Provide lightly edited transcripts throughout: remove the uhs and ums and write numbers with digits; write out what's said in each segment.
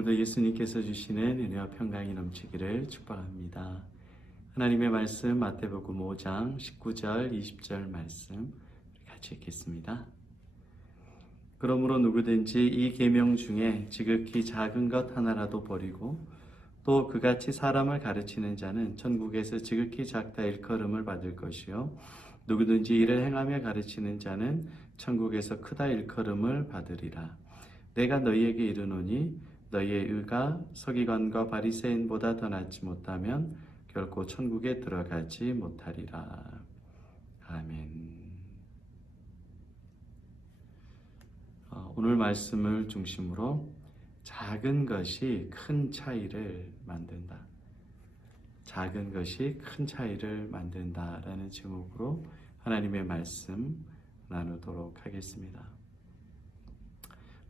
오늘도 예수님께서 주시는 은혜와 평강이 넘치기를 축복합니다. 하나님의 말씀 마태복음 5장 19절 20절 말씀 같이 읽겠습니다. 그러므로 누구든지 이 계명 중에 지극히 작은 것 하나라도 버리고 또 그같이 사람을 가르치는 자는 천국에서 지극히 작다 일컬음을 받을 것이요 누구든지 이를 행하며 가르치는 자는 천국에서 크다 일컬음을 받으리라. 내가 너희에게 이르노니 너희의 의가 서기관과 바리새인보다 더 낫지 못하면 결코 천국에 들어가지 못하리라. 아멘. 오늘 말씀을 중심으로 작은 것이 큰 차이를 만든다. 작은 것이 큰 차이를 만든다라는 제목으로 하나님의 말씀 나누도록 하겠습니다.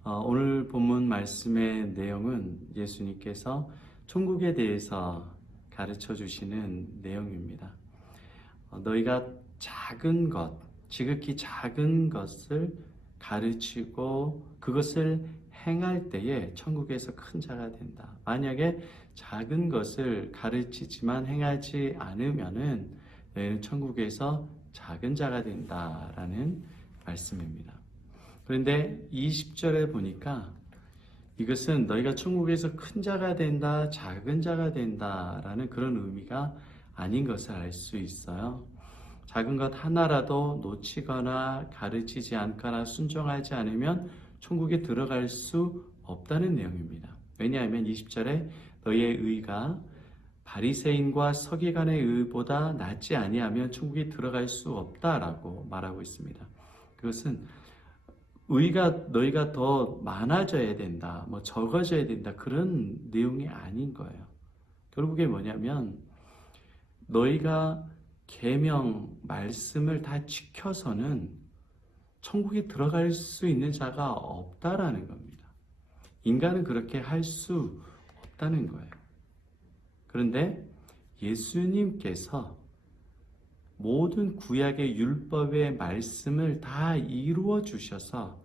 오늘 본문 말씀의 내용은 예수님께서 천국에 대해서 가르쳐 주시는 내용입니다. 너희가 작은 것, 지극히 작은 것을 가르치고 그것을 행할 때에 천국에서 큰 자가 된다. 만약에 작은 것을 가르치지만 행하지 않으면은 너희는 천국에서 작은 자가 된다라는 말씀입니다. 그런데 20절에 보니까 이것은 너희가 천국에서 큰 자가 된다, 작은 자가 된다라는 그런 의미가 아닌 것을 알 수 있어요. 작은 것 하나라도 놓치거나 가르치지 않거나 순종하지 않으면 천국에 들어갈 수 없다는 내용입니다. 왜냐하면 20절에 너희의 의가 바리새인과 서기관의 의보다 낫지 아니하면 천국에 들어갈 수 없다라고 말하고 있습니다. 그것은 의가 너희가 더 많아져야 된다, 적어져야 된다 그런 내용이 아닌 거예요. 결국에 뭐냐면 너희가 계명 말씀을 다 지켜서는 천국에 들어갈 수 있는 자가 없다라는 겁니다. 인간은 그렇게 할 수 없다는 거예요. 그런데 예수님께서 모든 구약의 율법의 말씀을 다 이루어 주셔서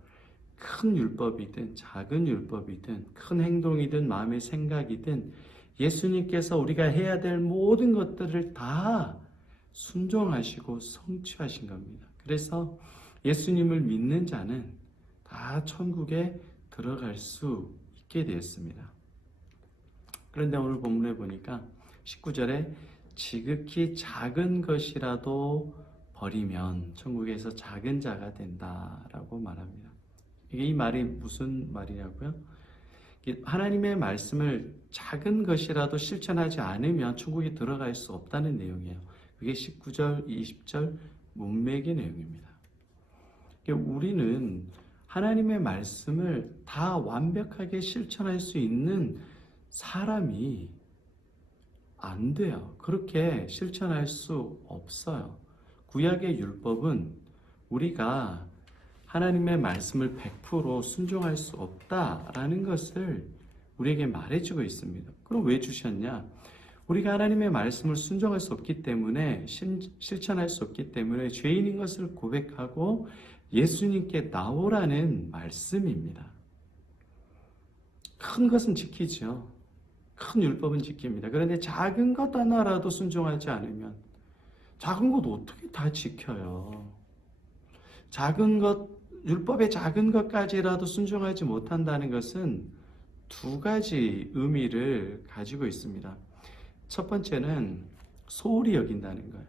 큰 율법이든 작은 율법이든 큰 행동이든 마음의 생각이든 예수님께서 우리가 해야 될 모든 것들을 다 순종하시고 성취하신 겁니다. 그래서 예수님을 믿는 자는 다 천국에 들어갈 수 있게 되었습니다. 그런데 오늘 본문에 보니까 19절에 지극히 작은 것이라도 버리면 천국에서 작은 자가 된다라고 말합니다. 이 말이 무슨 말이냐고요? 하나님의 말씀을 작은 것이라도 실천하지 않으면 천국에 들어갈 수 없다는 내용이에요. 그게 19절, 20절 문맥의 내용입니다. 우리는 하나님의 말씀을 다 완벽하게 실천할 수 있는 사람이 안 돼요. 그렇게 실천할 수 없어요. 구약의 율법은 우리가 하나님의 말씀을 100% 순종할 수 없다라는 것을 우리에게 말해주고 있습니다. 그럼 왜 주셨냐? 우리가 하나님의 말씀을 순종할 수 없기 때문에, 실천할 수 없기 때문에 죄인인 것을 고백하고 예수님께 나오라는 말씀입니다. 큰 것은 지키죠. 큰 율법은 지킵니다. 그런데 작은 것 하나라도 순종하지 않으면 작은 것 어떻게 다 지켜요? 작은 것, 율법의 작은 것까지라도 순종하지 못한다는 것은 두 가지 의미를 가지고 있습니다. 첫 번째는 소홀히 여긴다는 거예요.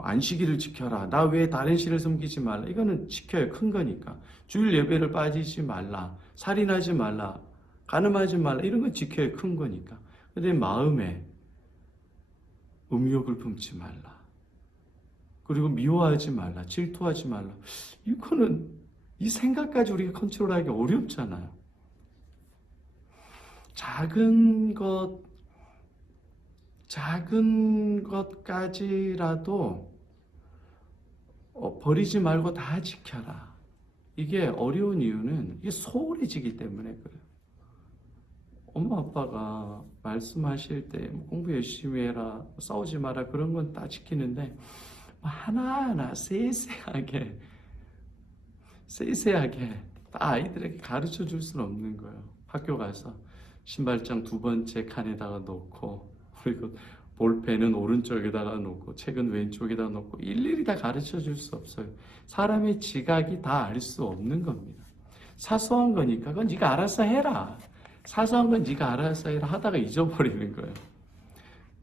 안식일을 지켜라. 나 왜 다른 신을 섬기지 말라. 이거는 지켜야 큰 거니까. 주일 예배를 빠지지 말라. 살인하지 말라. 간음하지 말라. 이런 건 지켜야 큰 거니까. 근데 마음에 음욕을 품지 말라. 그리고 미워하지 말라. 질투하지 말라. 이거는 이 생각까지 우리가 컨트롤하기 어렵잖아요. 작은 것까지라도 버리지 말고 다 지켜라. 이게 어려운 이유는 이게 소홀해지기 때문에 그래요. 엄마 아빠가 말씀하실 때 공부 열심히 해라, 싸우지 마라 그런 건 다 지키는데 하나하나 세세하게 다 아이들에게 가르쳐 줄 수는 없는 거예요. 학교 가서 신발장 두 번째 칸에다가 놓고, 그리고 볼펜은 오른쪽에다가 놓고 책은 왼쪽에다 놓고 일일이 다 가르쳐 줄 수 없어요. 사람의 지각이 다 알 수 없는 겁니다. 사소한 거니까 그건 네가 알아서 해라. 사소한 건 네가 알아서 해라 하다가 잊어버리는 거예요.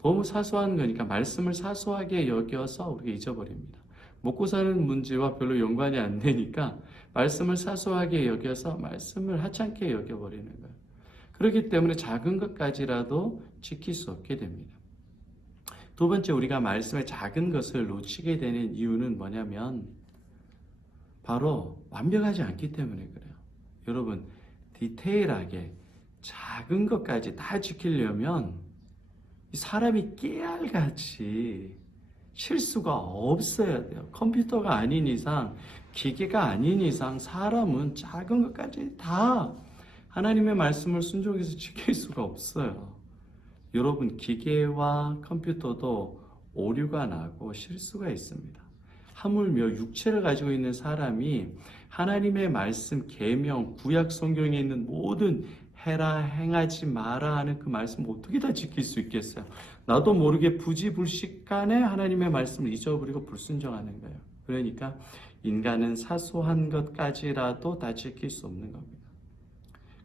너무 사소한 거니까 말씀을 사소하게 여겨서 우리가 잊어버립니다. 먹고 사는 문제와 별로 연관이 안 되니까 말씀을 사소하게 여겨서 말씀을 하찮게 여겨버리는 거예요. 그렇기 때문에 작은 것까지라도 지킬 수 없게 됩니다. 두 번째, 우리가 말씀의 작은 것을 놓치게 되는 이유는 뭐냐면 바로 완벽하지 않기 때문에 그래요. 여러분, 디테일하게 작은 것까지 다 지키려면 사람이 깨알같이 실수가 없어야 돼요. 컴퓨터가 아닌 이상, 기계가 아닌 이상 사람은 작은 것까지 다 하나님의 말씀을 순종해서 지킬 수가 없어요. 여러분, 기계와 컴퓨터도 오류가 나고 실수가 있습니다. 하물며 육체를 가지고 있는 사람이 하나님의 말씀, 계명, 구약 성경에 있는 모든 해라, 행하지 마라 하는 그 말씀 어떻게 다 지킬 수 있겠어요? 나도 모르게 부지불식간에 하나님의 말씀을 잊어버리고 불순종하는 거예요. 그러니까 인간은 사소한 것까지라도 다 지킬 수 없는 겁니다.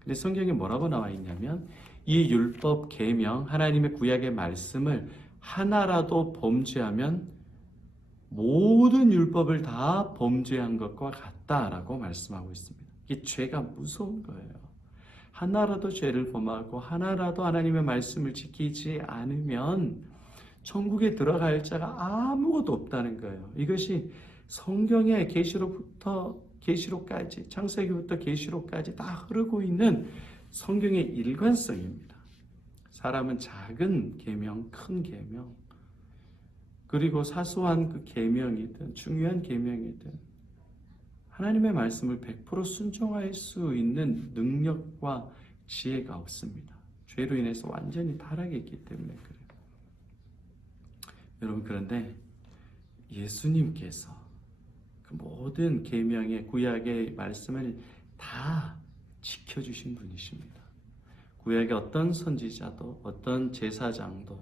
근데 성경에 뭐라고 나와 있냐면 이 율법, 계명, 하나님의 구약의 말씀을 하나라도 범죄하면 모든 율법을 다 범죄한 것과 같다라고 말씀하고 있습니다. 이게 죄가 무서운 거예요. 하나라도 죄를 범하고 하나라도 하나님의 말씀을 지키지 않으면 천국에 들어갈 자가 아무것도 없다는 거예요. 이것이 성경의 계시록부터 계시록까지, 창세기부터 계시록까지 다 흐르고 있는 성경의 일관성입니다. 사람은 작은 계명, 큰 계명, 그리고 사소한 그 계명이든 중요한 계명이든 하나님의 말씀을 100% 순종할 수 있는 능력과 지혜가 없습니다. 죄로 인해서 완전히 타락해 있기 때문에 그래요. 여러분, 그런데 예수님께서 그 모든 계명의 구약의 말씀을 다 지켜주신 분이십니다. 구약의 어떤 선지자도 어떤 제사장도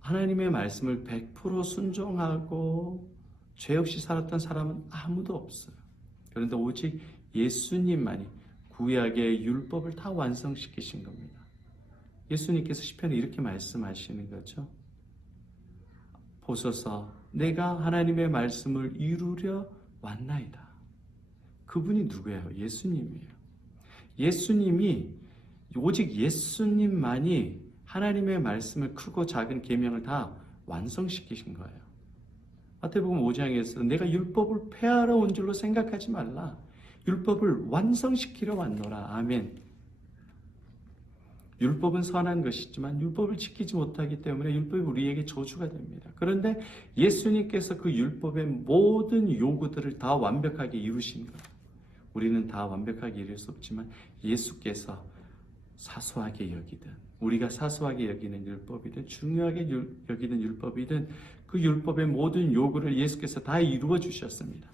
하나님의 말씀을 100% 순종하고 죄 없이 살았던 사람은 아무도 없어요. 그런데 오직 예수님만이 구약의 율법을 다 완성시키신 겁니다. 예수님께서 시편에 이렇게 말씀하시는 거죠. 보소서, 내가 하나님의 말씀을 이루려 왔나이다. 그분이 누구예요? 예수님이에요. 예수님이, 오직 예수님만이 하나님의 말씀을 크고 작은 계명을 다 완성시키신 거예요. 마태복음 5장에서 내가 율법을 폐하러 온 줄로 생각하지 말라. 율법을 완성시키러 왔노라. 아멘. 율법은 선한 것이지만 율법을 지키지 못하기 때문에 율법이 우리에게 저주가 됩니다. 그런데 예수님께서 그 율법의 모든 요구들을 다 완벽하게 이루신 거예요. 우리는 다 완벽하게 이룰 수 없지만 예수께서 사소하게 여기든 우리가 사소하게 여기는 율법이든 중요하게 여기는 율법이든 그 율법의 모든 요구를 예수께서 다 이루어 주셨습니다.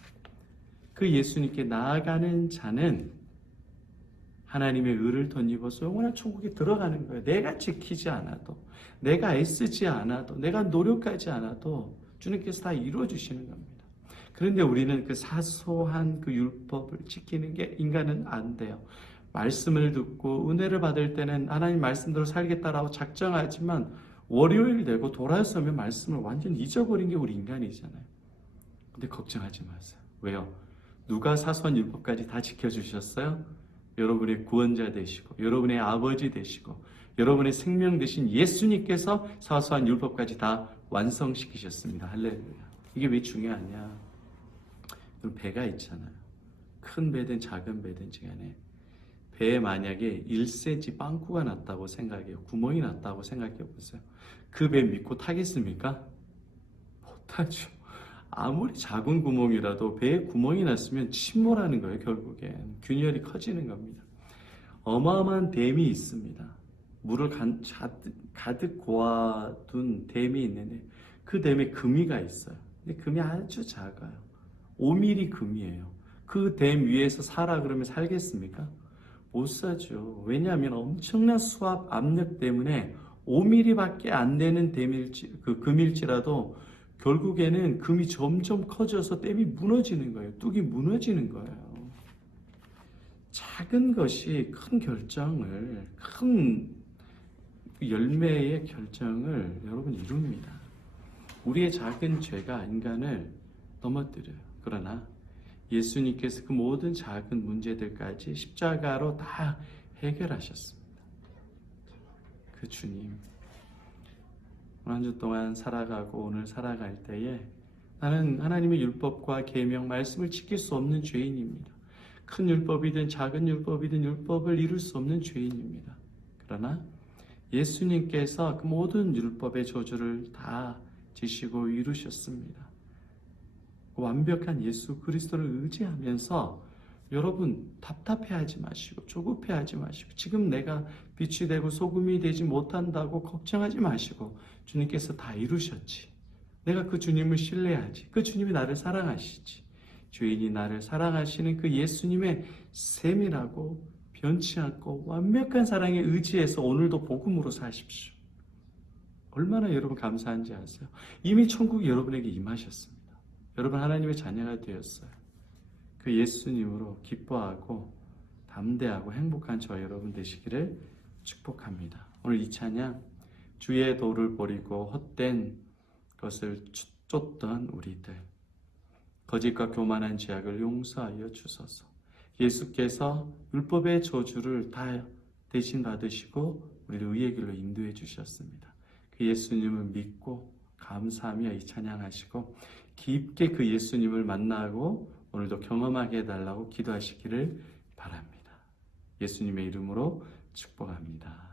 그 예수님께 나아가는 자는 하나님의 의를 덧입어서 영원한 천국에 들어가는 거예요. 내가 지키지 않아도, 내가 애쓰지 않아도, 내가 노력하지 않아도 주님께서 다 이루어 주시는 겁니다. 그런데 우리는 그 사소한 그 율법을 지키는 게 인간은 안 돼요. 말씀을 듣고 은혜를 받을 때는 하나님 말씀대로 살겠다라고 작정하지만 월요일 되고 돌아서면 말씀을 완전히 잊어버린 게 우리 인간이잖아요. 근데 걱정하지 마세요. 왜요? 누가 사소한 율법까지 다 지켜주셨어요? 여러분의 구원자 되시고 여러분의 아버지 되시고 여러분의 생명 되신 예수님께서 사소한 율법까지 다 완성시키셨습니다. 할렐루야. 이게 왜 중요하냐? 배가 있잖아요. 큰 배든 작은 배든지 간에 배에 만약에 1cm 빵꾸가 났다고 생각해요. 구멍이 났다고 생각해 보세요. 그 배 믿고 타겠습니까? 못하죠. 아무리 작은 구멍이라도 배에 구멍이 났으면 침몰하는 거예요. 결국엔 균열이 커지는 겁니다. 어마어마한 댐이 있습니다. 물을 가득 고아둔 댐이 있는데 그 댐에 금이가 있어요. 근데 금이 아주 작아요. 5mm 금이에요. 그 댐 위에서 살아 그러면 살겠습니까? 못 사죠. 왜냐하면 엄청난 수압 압력 때문에 5mm밖에 안 되는 금일지라도 결국에는 금이 점점 커져서 댐이 무너지는 거예요. 뚝이 무너지는 거예요. 작은 것이 큰 결정을, 큰 열매의 결정을 여러분 이룹니다. 우리의 작은 죄가 인간을 넘어뜨려요. 그러나 예수님께서 그 모든 작은 문제들까지 십자가로 다 해결하셨습니다. 그 주님, 한 주 동안 살아가고 오늘 살아갈 때에 나는 하나님의 율법과 계명 말씀을 지킬 수 없는 죄인입니다. 큰 율법이든 작은 율법이든 율법을 이룰 수 없는 죄인입니다. 그러나 예수님께서 그 모든 율법의 저주를 다 지시고 이루셨습니다. 완벽한 예수 그리스도를 의지하면서 여러분 답답해하지 마시고 조급해하지 마시고 지금 내가 빛이 되고 소금이 되지 못한다고 걱정하지 마시고 주님께서 다 이루셨지. 내가 그 주님을 신뢰하지. 그 주님이 나를 사랑하시지. 죄인이 나를 사랑하시는 그 예수님의 세밀하고 변치 않고 완벽한 사랑에 의지해서 오늘도 복음으로 사십시오. 얼마나 여러분 감사한지 아세요? 이미 천국이 여러분에게 임하셨습니다. 여러분 하나님의 자녀가 되었어요. 그 예수님으로 기뻐하고 담대하고 행복한 저 여러분 되시기를 축복합니다. 오늘 이 찬양 주의 도를 버리고 헛된 것을 쫓던 우리들, 거짓과 교만한 죄악을 용서하여 주소서. 예수께서 율법의 저주를 다 대신 받으시고 우리를 의의 길로 인도해 주셨습니다. 그 예수님을 믿고 감사하며 이 찬양하시고 깊게 그 예수님을 만나고 오늘도 경험하게 해달라고 기도하시기를 바랍니다. 예수님의 이름으로 축복합니다.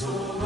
소